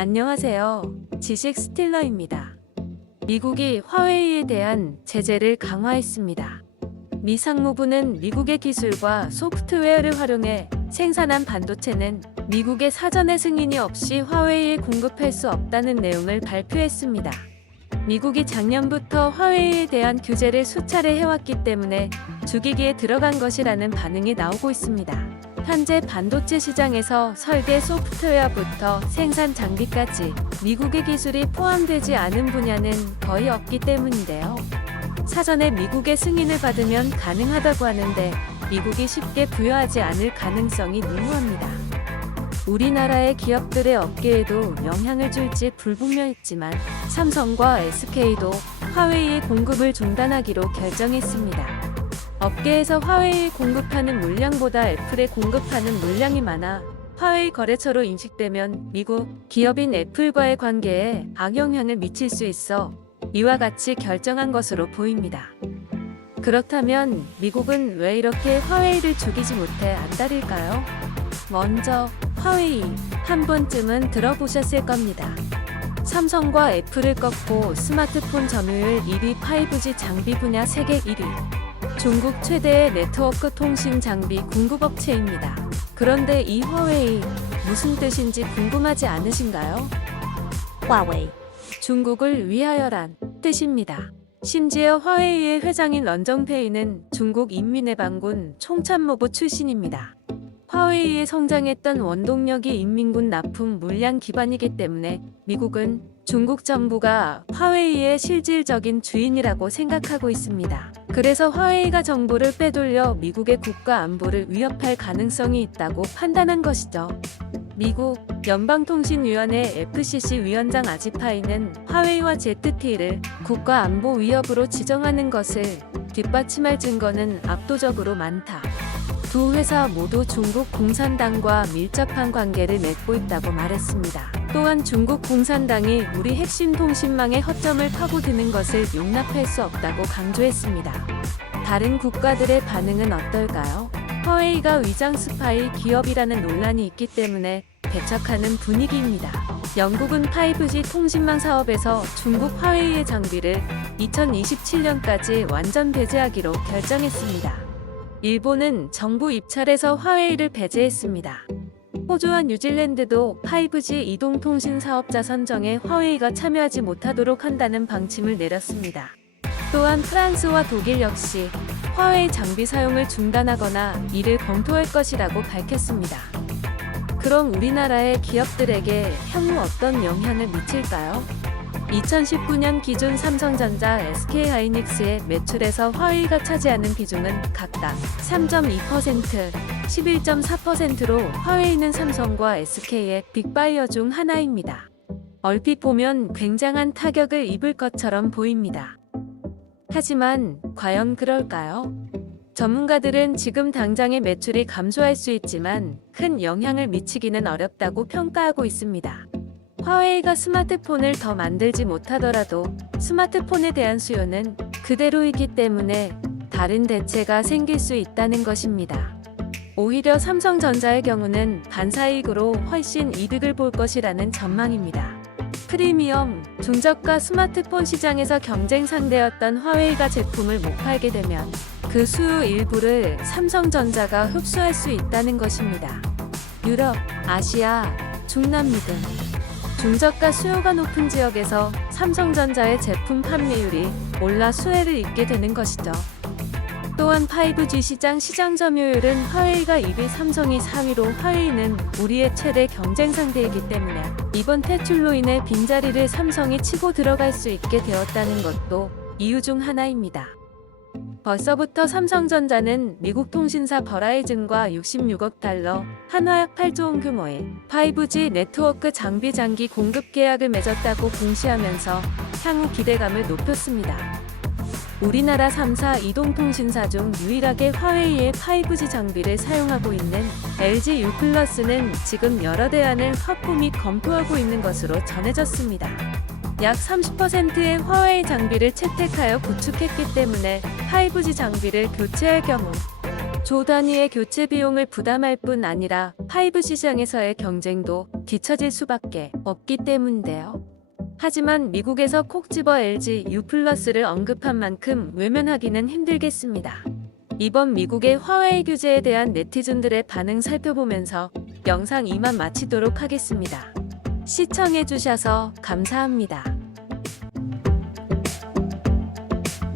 안녕하세요. 지식 스틸러입니다. 미국이 화웨이에 대한 제재를 강화했습니다. 미 상무부는 미국의 기술과 소프트웨어를 활용해 생산한 반도체는 미국의 사전의 승인이 없이 화웨이에 공급할 수 없다는 내용을 발표했습니다. 미국이 작년부터 화웨이에 대한 규제를 수차례 해왔기 때문에 죽이기에 들어간 것이라는 반응이 나오고 있습니다. 현재 반도체 시장에서 설계 소프트웨어부터 생산 장비까지 미국의 기술이 포함되지 않은 분야는 거의 없기 때문인데요. 사전에 미국의 승인을 받으면 가능하다고 하는데 미국이 쉽게 부여하지 않을 가능성이 농후합니다. 우리나라의 기업들의 업계에도 영향을 줄지 불분명했지만 삼성과 SK도 화웨이의 공급을 중단하기로 결정했습니다. 업계에서 화웨이에 공급하는 물량보다 애플에 공급하는 물량이 많아 화웨이 거래처로 인식되면 미국 기업인 애플과의 관계에 악영향을 미칠 수 있어 이와 같이 결정한 것으로 보입니다. 그렇다면 미국은 왜 이렇게 화웨이를 죽이지 못해 안달일까요? 먼저 화웨이 한 번쯤은 들어보셨을 겁니다. 삼성과 애플을 꺾고 스마트폰 점유율 1위 5G 장비 분야 세계 1위. 중국 최대의 네트워크 통신 장비 공급업체입니다. 그런데 이 화웨이 무슨 뜻인지 궁금하지 않으신가요? 화웨이. 중국을 위하여란 뜻입니다. 심지어 화웨이의 회장인 런정페이는 중국 인민해방군 총참모부 출신입니다. 화웨이에 성장했던 원동력이 인민군 납품 물량 기반이기 때문에 미국은 중국 정부가 화웨이의 실질적인 주인이라고 생각하고 있습니다. 그래서 화웨이가 정보를 빼돌려 미국의 국가 안보를 위협할 가능성이 있다고 판단한 것이죠. 미국 연방통신위원회 FCC 위원장 아지파이는 화웨이와 ZTE를 국가 안보 위협으로 지정하는 것을 뒷받침할 증거는 압도적으로 많다. 두 회사 모두 중국 공산당과 밀접한 관계를 맺고 있다고 말했습니다. 또한 중국 공산당이 우리 핵심 통신망의 허점을 파고드는 것을 용납할 수 없다고 강조했습니다. 다른 국가들의 반응은 어떨까요? 화웨이가 위장 스파이 기업이라는 논란이 있기 때문에 대척하는 분위기입니다. 영국은 5G 통신망 사업에서 중국 화웨이의 장비를 2027년까지 완전 배제하기로 결정했습니다. 일본은 정부 입찰에서 화웨이를 배제했습니다. 호주와 뉴질랜드도 5G 이동통신 사업자 선정에 화웨이가 참여하지 못하도록 한다는 방침을 내렸습니다. 또한 프랑스와 독일 역시 화웨이 장비 사용을 중단하거나 이를 검토할 것이라고 밝혔습니다. 그럼 우리나라의 기업들에게 향후 어떤 영향을 미칠까요? 2019년 기준 삼성전자, SK하이닉스의 매출에서 화웨이가 차지하는 비중은 각각 3.2%, 11.4%로 화웨이는 삼성과 SK의 빅바이어 중 하나입니다. 얼핏 보면 굉장한 타격을 입을 것처럼 보입니다. 하지만 과연 그럴까요? 전문가들은 지금 당장의 매출이 감소할 수 있지만 큰 영향을 미치기는 어렵다고 평가하고 있습니다. 화웨이가 스마트폰을 더 만들지 못하더라도 스마트폰에 대한 수요는 그대로이기 때문에 다른 대체가 생길 수 있다는 것입니다. 오히려 삼성전자의 경우는 반사이익으로 훨씬 이득을 볼 것이라는 전망입니다. 프리미엄, 중저가 스마트폰 시장에서 경쟁 상대였던 화웨이가 제품을 못 팔게 되면 그 수요 일부를 삼성전자가 흡수할 수 있다는 것입니다. 유럽, 아시아, 중남미 등 중저가 수요가 높은 지역에서 삼성전자의 제품 판매율이 올라 수혜를 입게 되는 것이죠. 또한 5G 시장 점유율은 화웨이가 1위, 삼성이 4위로 화웨이는 우리의 최대 경쟁 상대이기 때문에 이번 퇴출로 인해 빈자리를 삼성이 치고 들어갈 수 있게 되었다는 것도 이유 중 하나입니다. 벌써부터 삼성전자는 미국 통신사 버라이즌과 66억 달러, 한화약 8조 원 규모의 5G 네트워크 장비 장기 공급 계약을 맺었다고 공시하면서 향후 기대감을 높였습니다. 우리나라 3사 이동통신사 중 유일하게 화웨이의 5G 장비를 사용하고 있는 LG U+는 지금 여러 대안을 확보 및 검토하고 있는 것으로 전해졌습니다. 약 30%의 화웨이 장비를 채택하여 구축했기 때문에 5G 장비를 교체할 경우 조 단위의 교체 비용을 부담할 뿐 아니라 5G 시장에서의 경쟁도 뒤처질 수밖에 없기 때문인데요. 하지만 미국에서 콕 집어 LG U+를 언급한 만큼 외면하기는 힘들겠습니다. 이번 미국의 화웨이 규제에 대한 네티즌들의 반응 살펴보면서 영상 이만 마치도록 하겠습니다. 시청해주셔서 감사합니다.